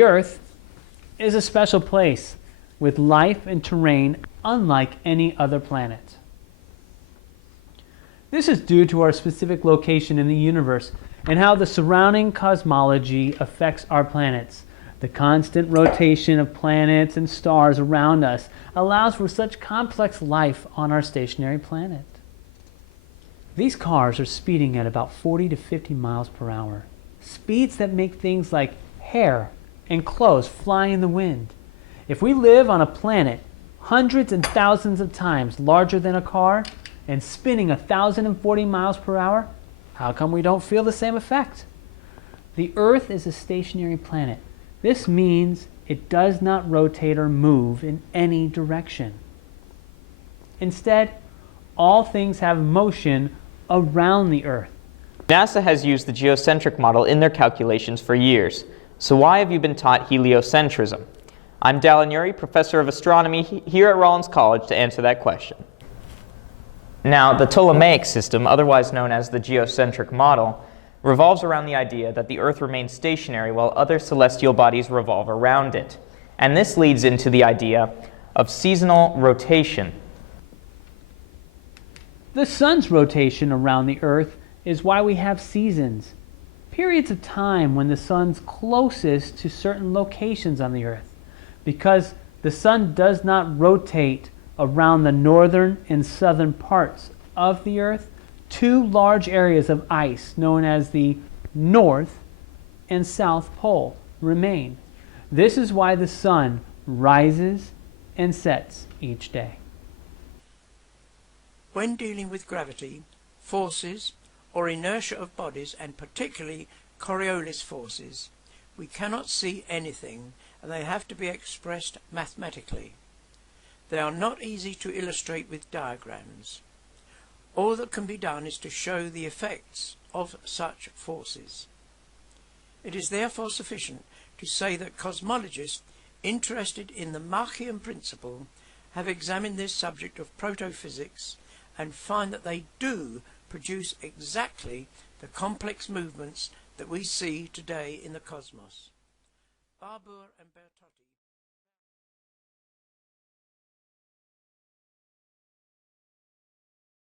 The Earth is a special place with life and terrain unlike any other planet. This is due to our specific location in the universe and how the surrounding cosmology affects our planets. The constant rotation of planets and stars around us allows for such complex life on our stationary planet. These cars are speeding at about 40 to 50 miles per hour, speeds that make things like hair and clothes fly in the wind. If we live on a planet hundreds and thousands of times larger than a car and spinning 1,040 miles per hour, how come we don't feel the same effect? The Earth is a stationary planet. This means it does not rotate or move in any direction. Instead, all things have motion around the Earth. NASA has used the geocentric model in their calculations for years. So why have you been taught heliocentrism? I'm Dallin Urey, professor of astronomy here at Rollins College, to answer that question. Now, the Ptolemaic system, otherwise known as the geocentric model, revolves around the idea that the Earth remains stationary while other celestial bodies revolve around it. And this leads into the idea of seasonal rotation. The sun's rotation around the Earth is why we have seasons, periods of time when the sun's closest to certain locations on the Earth, because the sun does not rotate around the northern and southern parts of the Earth. Two large areas of ice known as the North and South Pole remain. This is why the sun rises and sets each day. When dealing with gravity, forces, or inertia of bodies, and particularly Coriolis forces, we cannot see anything, and they have to be expressed mathematically. They are not easy to illustrate with diagrams. All that can be done is to show the effects of such forces. It is therefore sufficient to say that cosmologists interested in the Machian principle have examined this subject of protophysics and find that they do produce exactly the complex movements that we see today in the cosmos. Barbour and Bertotti